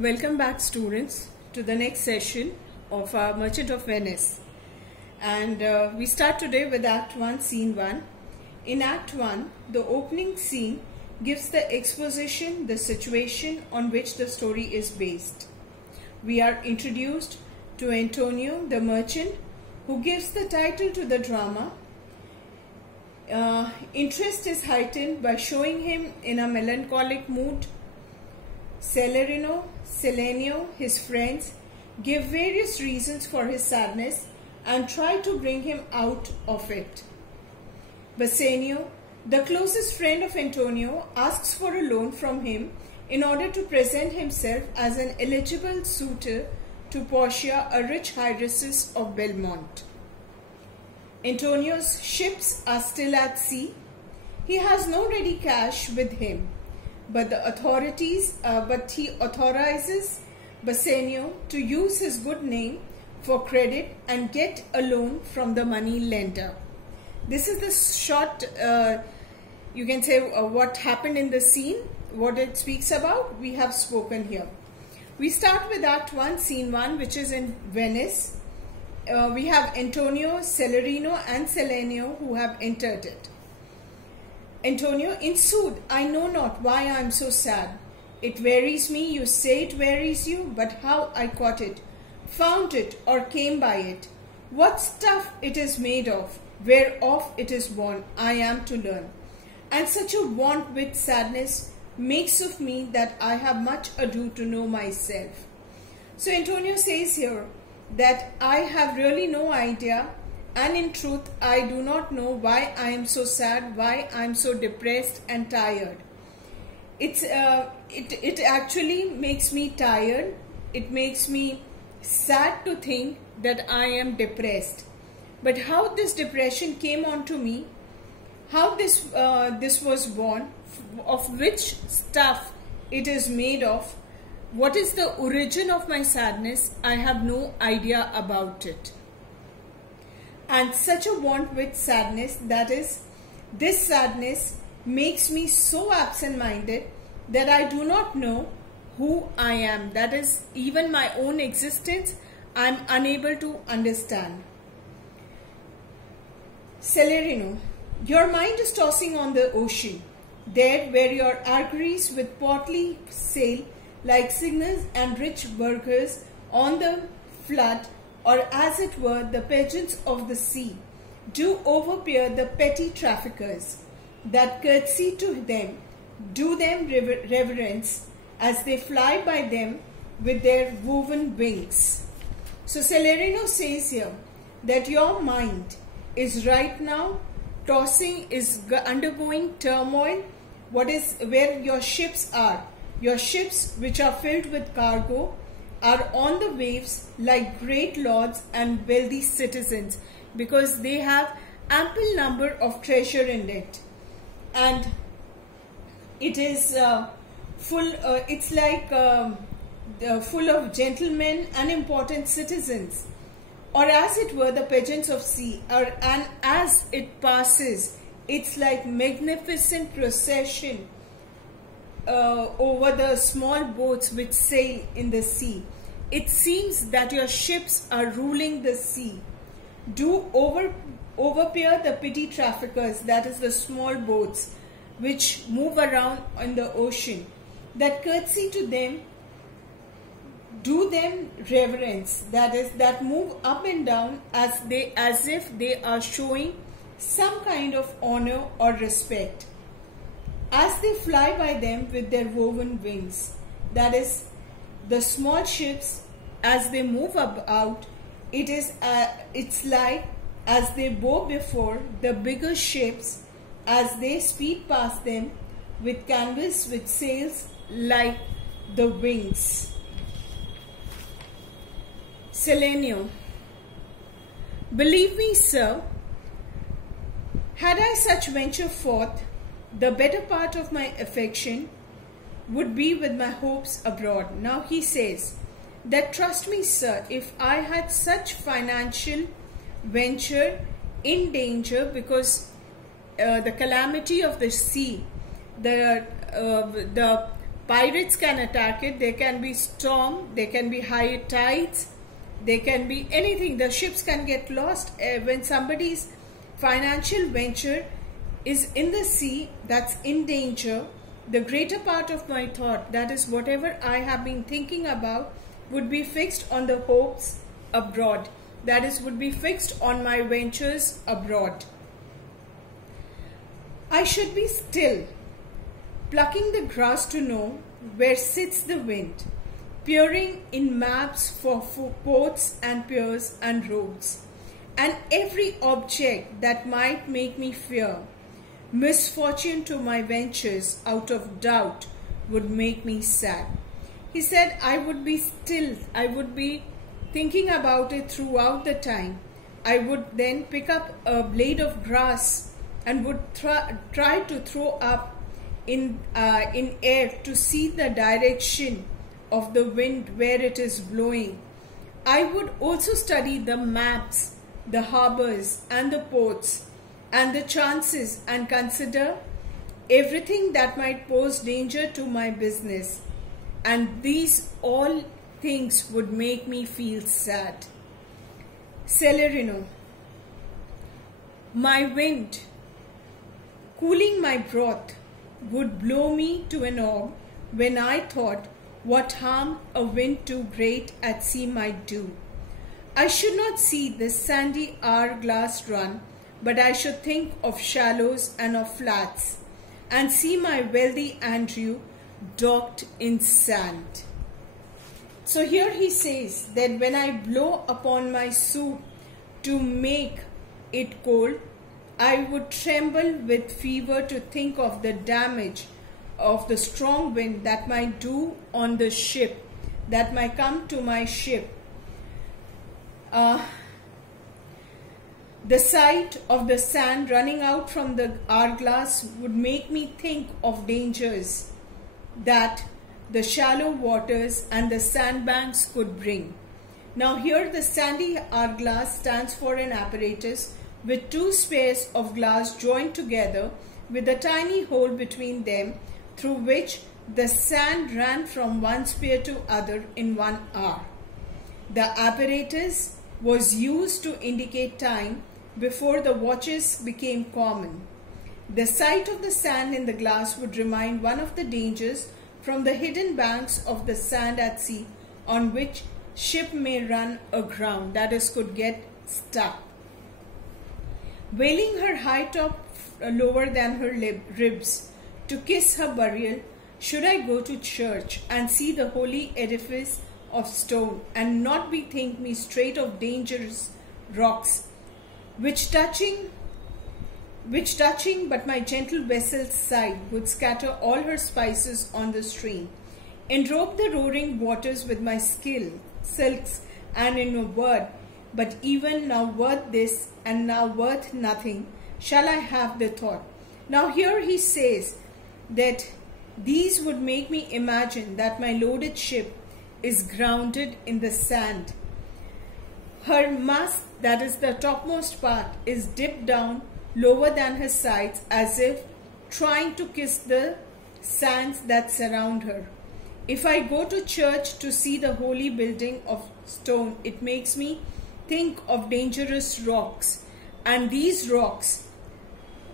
Welcome back, students, to the next session of our Merchant of Venice. And we start today with Act 1, Scene 1. In Act 1, the opening scene gives the exposition, the situation on which the story is based. We are introduced to Antonio, the merchant, who gives the title to the drama. Interest is heightened by showing him in a melancholic mood. Celerino, Selenio, his friends, give various reasons for his sadness and try to bring him out of it. Bassanio, the closest friend of Antonio, asks for a loan from him in order to present himself as an eligible suitor to Portia, a rich heiresses of Belmont. Antonio's ships are still at sea. He has no ready cash with him, but he authorizes Bassanio to use his good name for credit and get a loan from the money lender. This is the short, you can say, what happened in the scene, what it speaks about, we have spoken here. We start with Act 1, Scene 1, which is in Venice. We have Antonio, Celerino and Selenio who have entered it. Antonio, in sooth, I know not why I am so sad. It wearies me, you say it wearies you, but how I caught it, found it, or came by it, what stuff it is made of, whereof it is born, I am to learn. And such a want with sadness makes of me that I have much ado to know myself. So Antonio says here that I have really no idea, and in truth I do not know why I am so sad, why I am so depressed and tired. It actually makes me tired. It makes me sad to think that I am depressed. But how this depression came onto me, how this was born, of which stuff it is made of, what is the origin of my sadness, I have no idea about it. And such a want with sadness, that is, this sadness makes me so absent-minded that I do not know who I am. That is, even my own existence, I am unable to understand. Celerino, your mind is tossing on the ocean, there where your auguries with portly sail like signals and rich burghers on the flood, or as it were the pigeons of the sea, do overpeer the petty traffickers, that curtsy to them, do them reverence, as they fly by them with their woven wings. So Celerino says here that your mind is right now tossing, is undergoing turmoil. What is where your ships are? Your ships, which are filled with cargo, are on the waves like great lords and wealthy citizens, because they have ample number of treasure in it, and it is full. It's like full of gentlemen and important citizens, or as it were the pigeons of sea. And as it passes, it's like magnificent procession over the small boats which sail in the sea. It seems that your ships are ruling the sea. Do overpeer the petty traffickers, that is the small boats which move around in the ocean, that curtsy to them, do them reverence, that is, that move up and down as if they are showing some kind of honor or respect, as they fly by them with their woven wings. That is, the small ships, as they move about, it's like as they bow before the bigger ships as they speed past them with canvas with sails like the wings. Selenio, believe me, sir, had I such venture forth, the better part of my affection would be with my hopes abroad. Now he says that, trust me, sir, if I had such financial venture in danger, because the calamity of the sea, the Pirates can attack it. There can be storm, there can be high tides, there can be anything. The ships can get lost. When somebody's financial venture is in the sea, that's in danger, the greater part of my thought, that is whatever I have been thinking about, would be fixed on the hopes abroad. That is, would be fixed on my ventures abroad. I should be still, plucking the grass to know where sits the wind, peering in maps for ports and piers and roads, and every object that might make me fear. Misfortune to my ventures out of doubt would make me sad. He said, I would be still, I would be thinking about it throughout the time. I would then pick up a blade of grass and would try to throw up in air to see the direction of the wind where it is blowing. I would also study the maps, the harbors and the ports and the chances, and consider everything that might pose danger to my business. And these all things would make me feel sad. Celerino. My wind, cooling my broth, would blow me to an orb when I thought what harm a wind too great at sea might do. I should not see this sandy hourglass run, but I should think of shallows and of flats, and see my wealthy Andrew docked in sand. So here he says that when I blow upon my suit to make it cold, I would tremble with fever to think of the damage of the strong wind that might do on the ship, that might come to my ship. The sight of the sand running out from the hourglass would make me think of dangers that the shallow waters and the sandbanks could bring. Now here the sandy hourglass stands for an apparatus with two spheres of glass joined together with a tiny hole between them through which the sand ran from one sphere to other in 1 hour. The apparatus was used to indicate time before the watches became common. The sight of the sand in the glass would remind one of the dangers from the hidden banks of the sand at sea, on which ship may run aground, that is, could get stuck. Veiling her high top lower than her ribs to kiss her burial, should I go to church and see the holy edifice of stone, and not bethink me straight of dangerous rocks, which touching but my gentle vessel's side would scatter all her spices on the stream, enrobe the roaring waters with my silks, and in a word, but even now worth this and now worth nothing, shall I have the thought. Now here he says that these would make me imagine that my loaded ship is grounded in the sand. Her mast, that is the topmost part, is dipped down lower than her sides, as if trying to kiss the sands that surround her. If I go to church to see the holy building of stone, it makes me think of dangerous rocks, and these rocks,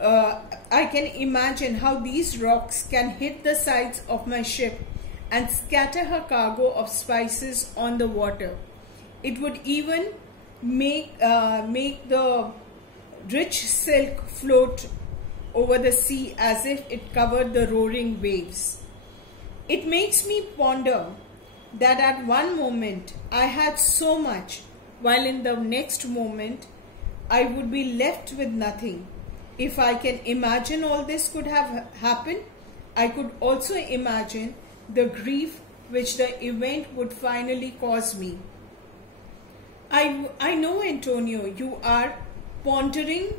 I can imagine how these rocks can hit the sides of my ship and scatter her cargo of spices on the water. It would even make the rich silk float over the sea as if it covered the roaring waves. It makes me ponder that at one moment I had so much, while in the next moment I would be left with nothing. If I can imagine all this could have happened, I could also imagine the grief which the event would finally cause me. I know, Antonio, you are pondering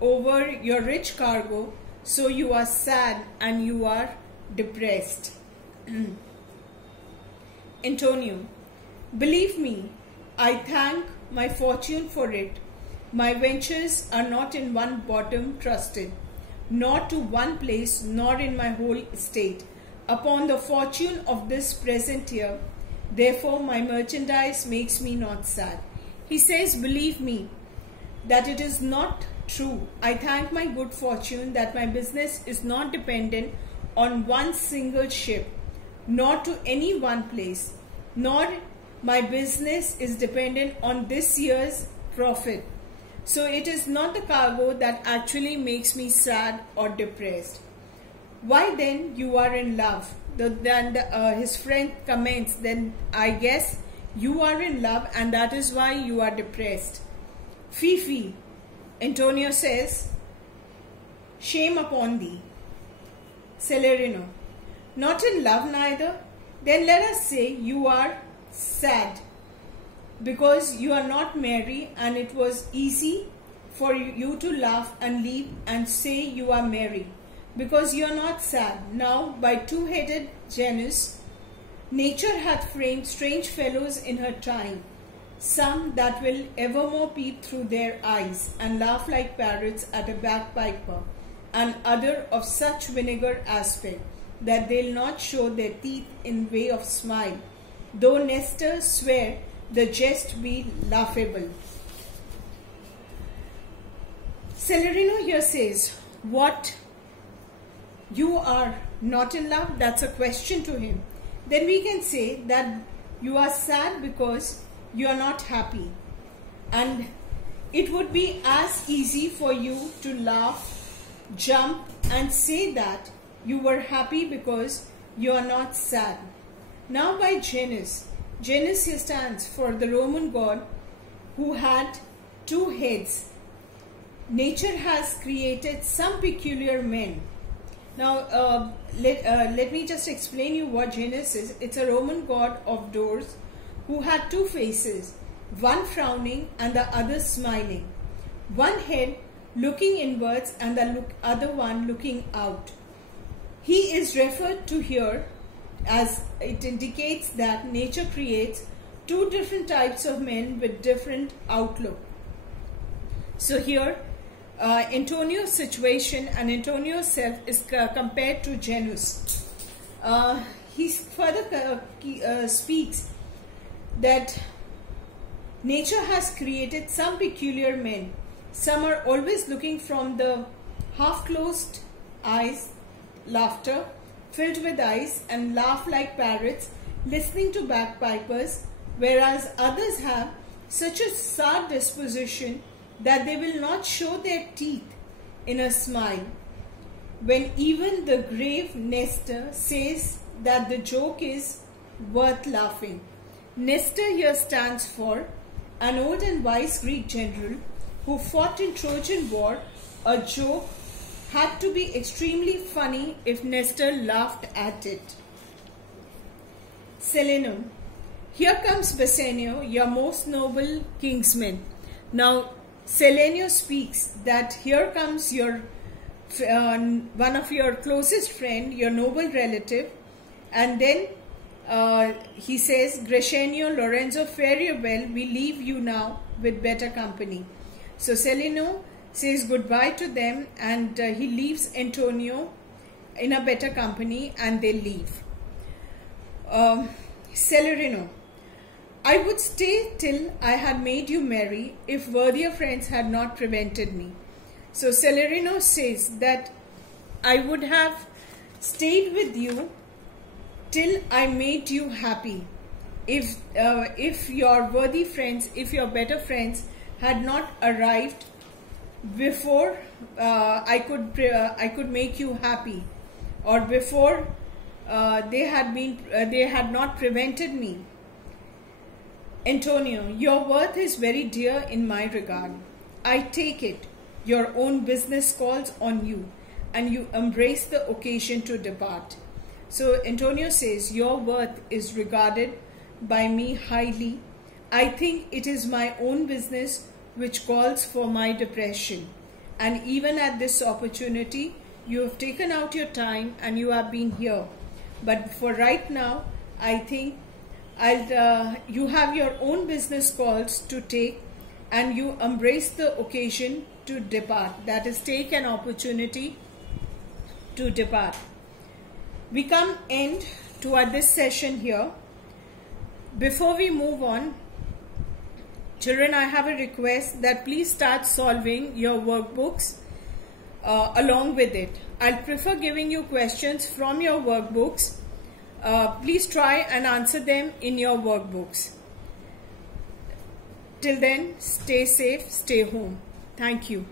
over your rich cargo, so you are sad and you are depressed. Antonio, believe me, I thank my fortune for it. My ventures are not in one bottom trusted, nor to one place, nor in my whole estate. upon the fortune of this present year. Therefore, my merchandise makes me not sad. He says, believe me, that it is not true. I thank my good fortune that my business is not dependent on one single ship, nor to any one place, nor my business is dependent on this year's profit. So it is not the cargo that actually makes me sad or depressed. Why then you are in love? His friend comments, then I guess you are in love and that is why you are depressed. Fifi, Antonio says, shame upon thee. Celerino, not in love neither? Then let us say you are sad because you are not merry, and it was easy for you to laugh and leave and say you are merry because you are not sad. Now by two-headed Janus, nature hath framed strange fellows in her time, some that will evermore peep through their eyes and laugh like parrots at a bagpiper, and other of such vinegar aspect that they'll not show their teeth in way of smile, though Nestor swear the jest be laughable. Celerino here says, what, you are not in love? That's a question to him. Then we can say that you are sad because you are not happy, and it would be as easy for you to laugh, jump and say that you were happy because you are not sad. Now by Janus, Janus here stands for the Roman god who had two heads. Nature has created some peculiar men. Now let me just explain you what Janus is. It's a Roman god of doors who had two faces, one frowning and the other smiling, one head looking inwards and the other one looking out. He is referred to here as it indicates that nature creates two different types of men with different outlook. So here Antonio's situation and Antonio's self is compared to Janus. He further speaks that nature has created some peculiar men. Some are always looking from the half-closed eyes, laughter, filled with eyes, and laugh like parrots, listening to bagpipers, whereas others have such a sad disposition that they will not show their teeth in a smile, when even the grave Nestor says that the joke is worth laughing. Nestor here stands for an old and wise Greek general who fought in Trojan War. A joke had to be extremely funny if Nestor laughed at it. Selenum, here comes Bassanio, your most noble kinsman. Now Selenio speaks that here comes your one of your closest friend, your noble relative, and then he says, Grescenio, Lorenzo, fare you well, we leave you now with better company. So Celino says goodbye to them, and he leaves Antonio in a better company, and they leave. Celerino, I would stay till I had made you merry if worthier friends had not prevented me. So Celerino says that I would have stayed with you till I made you happy if your worthy friends, if your better friends had not arrived before I could make you happy, or before they had not prevented me. Antonio, your worth is very dear in my regard. I take it your own business calls on you, and you embrace the occasion to depart. So Antonio says, your worth is regarded by me highly. I think it is my own business which calls for my depression. And even at this opportunity, you have taken out your time and you have been here. But for right now, I think you have your own business calls to take, and you embrace the occasion to depart. That is, take an opportunity to depart. we come end to this session here. Before we move on, children, I have a request that please start solving your workbooks along with it. I'll prefer giving you questions from your workbooks. Please try and answer them in your workbooks. Till then, stay safe, stay home. Thank you.